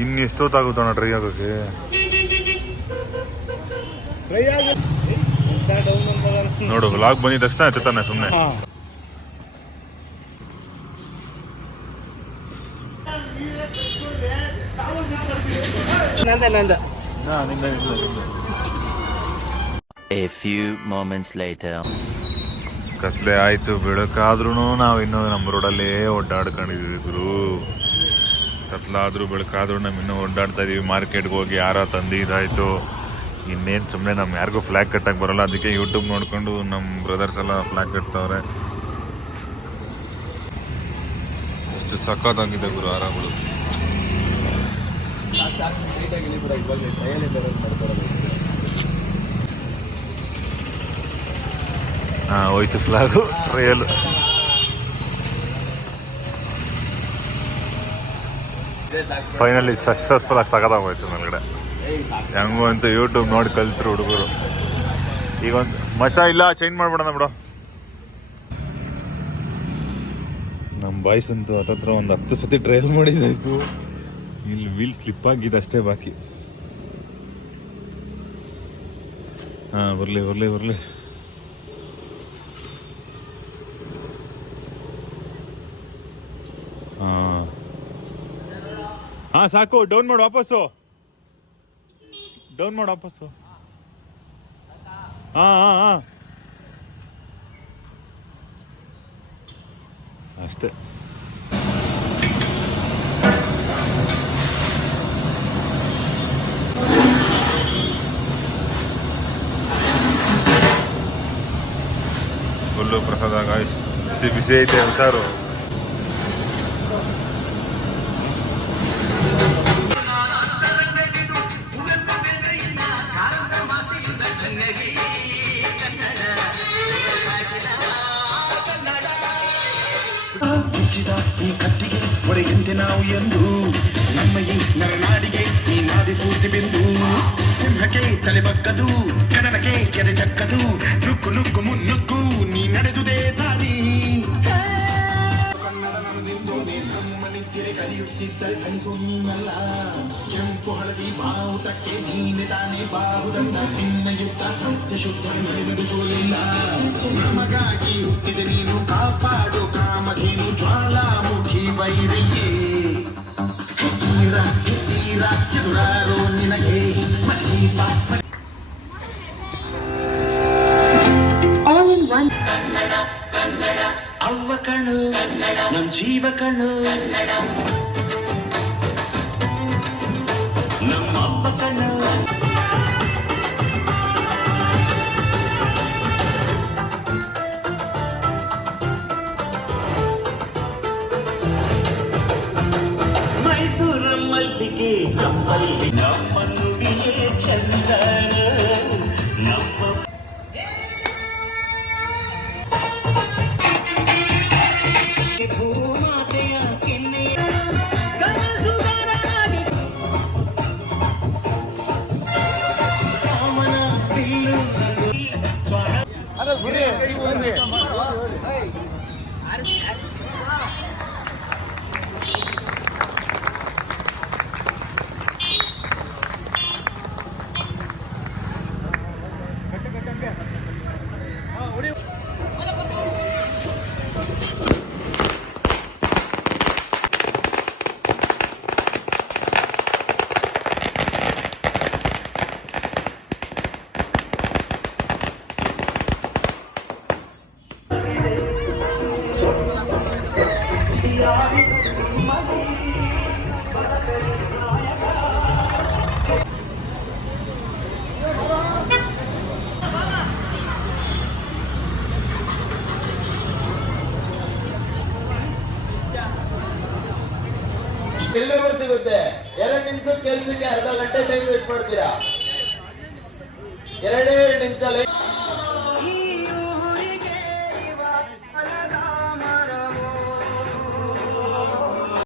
ಇನ್ನು ಎಷ್ಟೊತ್ತಾಗುತ್ತಣ್ಣ ಟ್ರೈ ಆಗೋಕ್ಕೆ? ನೋಡು ವ್ಲಾಗ್ ಬಂದಿದ ತಕ್ಷಣ ಎತ್ತಾನೆ ಸುಮ್ಮನೆ. A few moments later. ಕತ್ಲೆ ಆಯ್ತು, ಬೆಳಕಾದ್ರೂ ನಾವು ಇನ್ನೂ ನಮ್ಮ ರೋಡಲ್ಲೇ ಓಡಾಡ್ಕೊಂಡಿದ್ರು. ಕತ್ಲಾದ್ರೂ ಬೆಳಕಾದ್ರೂ ನಾವು ಇನ್ನೂ ಓಡಾಡ್ತಾ ಇದೀವಿ. ಮಾರ್ಕೆಟ್ಗೆ ಹೋಗಿ ಯಾರ ತಂದಿದ್ದಾಯ್ತು. ಇನ್ನೇನು ಸುಮ್ಮನೆ ನಮ್ಮ ಯಾರಿಗೂ ಫ್ಲ್ಯಾಗ್ ಕಟ್ಟಕ್ಕೆ ಬರೋಲ್ಲ, ಅದಕ್ಕೆ ಯೂಟ್ಯೂಬ್ ನೋಡಿಕೊಂಡು ನಮ್ಮ ಬ್ರದರ್ಸ್ ಎಲ್ಲ ಫ್ಲ್ಯಾಗ್ ಕಟ್ತವ್ರೆ. ಎಷ್ಟು ಸಖತ್ತಾಗಿದೆ ಗುರು ಆರಾಮಗಳು. ಹಾಂ ಹೋಯ್ತು ಫ್ಲಾಗು ಟ್ರಯಲ್. ಫೈನಲಿ ಸಕ್ಸಸ್ಫುಲ್ ಆಗಿ ಸಖತ್ತಾಗೋಯ್ತು ಮೇಲ್ಗಡೆ. ಹೆಂಗು ಅಂತ ಯೂಟ್ಯೂಬ್ ನೋಡಿ ಕಲ್ತರು ಹುಡುಗರು. ಈಗ ಒಂದು ಮಚ ಇಲ್ಲ, ಚೇಂಜ್ ಮಾಡ್ಬಿಡೋಣ ಬಿಡು. ನಮ್ಮ ಬಾಯ್ಸ್ ಅಂತೂ ಹತ್ತತ್ರ ಒಂದು 10 ಸತಿ ಟ್ರಯಲ್ ಮಾಡಿದ್ದಾಯ್ತು. ಇಲ್ಲಿ ವೀಲ್ ಸ್ಲಿಪ್ ಆಗಿದೆ ಅಷ್ಟೇ ಬಾಕಿ. ಹಾಂ ಬರಲಿ ಬರಲಿ ಬರಲಿ. ಹಾಂ ಹಾಂ ಸಾಕು. ಡೌನ್ ಮಾಡು ವಾಪಸ್ಸು, ಡೌನ್ ಮಾಡು ವಾಪಸ್ಸು. ಹಾಂ ಹಾಂ ಹಾಂ ಅಷ್ಟೇ. ಫುಲ್ಲು ಪ್ರಸಾದ ಗಾಯ್ಸ್. ಬಿಸಿ ಬಿಸಿ ಐತೆ ಹುಷಾರು. ಈ ಕತ್ತಿಗೆ ಒಡೆಯಂತೆ ನಾವು ಎಂದು ನಮ್ಮ ಈ ನರನಾಡಿಗೆ ಈ ನಾದಿ ಸ್ಫೂರ್ತಿ ಬಿಂದು. ಸಿಂಹಕ್ಕೆ ತಲೆ ಬಗ್ಗದು, ಕಡನಕ್ಕೆ ಕೆರೆ ಚಕ್ಕದು, ನುಗ್ಗು ನುಗ್ಗು ಮುನ್ನುಗ್ಗು ನೀ ನಡೆದುದೇ ದಾರಿ. ಕನ್ನಡ ನನ್ನದೆಂದು ನಮ್ಮನಿದ್ದರೆ ಕಲಿಯುತ್ತಿದ್ದರೆ ಸಹಿಸು ನೀನಲ್ಲ. ಕೆಂಪು ಹಳದಿ ಬಾವುಟಕ್ಕೆ ನೀನೆ ತಾನೇ ಬಾಹುದಂಡ. ನಿನ್ನ ಯುದ್ಧ ಸತ್ಯ ಶುದ್ಧ ನಡೆಸುವುದಿಲ್ಲ. ನಮಗಾಗಿ ಹುಟ್ಟಿದ ನೀನು ಕಾಪಾಡು ಕಾಮಧೇನು ಜ್ವಾಲಾಮುಖಿ ವೈರಿಯೇ. ಎದುರಾರೋ ನಿನಗೆ all in one. Kannada Kannada ಅವ್ವ ಕಣು ನಮ್ ಜೀವ ಕಣು, ನಮ್ಮ ಅವ್ವ ಕಣು. ಮೈಸೂರ ಮಲ್ಲಿಗೆ ನಮ್ಮಲ್ಲಿ ನಮ್ಮ ನುಡಿಯೇ ಚಂದನ. ನಮ್ಮ ಭೂಮಾತೆಯ ಕೆನ್ನೆಯ ಕನಸುಗಾರನಾಗಿ ಕಾಮನ ಬಿಲ್ಲು ಎಲ್ಲಿಗೂ ಸಿಗುತ್ತೆ. 2 ನಿಮಿಷ ಕೆಲ್ಸಕ್ಕೆ ಅರ್ಧ ಗಂಟೆ ಟೈಮ್ ವೇಸ್ಟ್ ಮಾಡ್ತೀರಾ. 2 ನಿಮಿಷ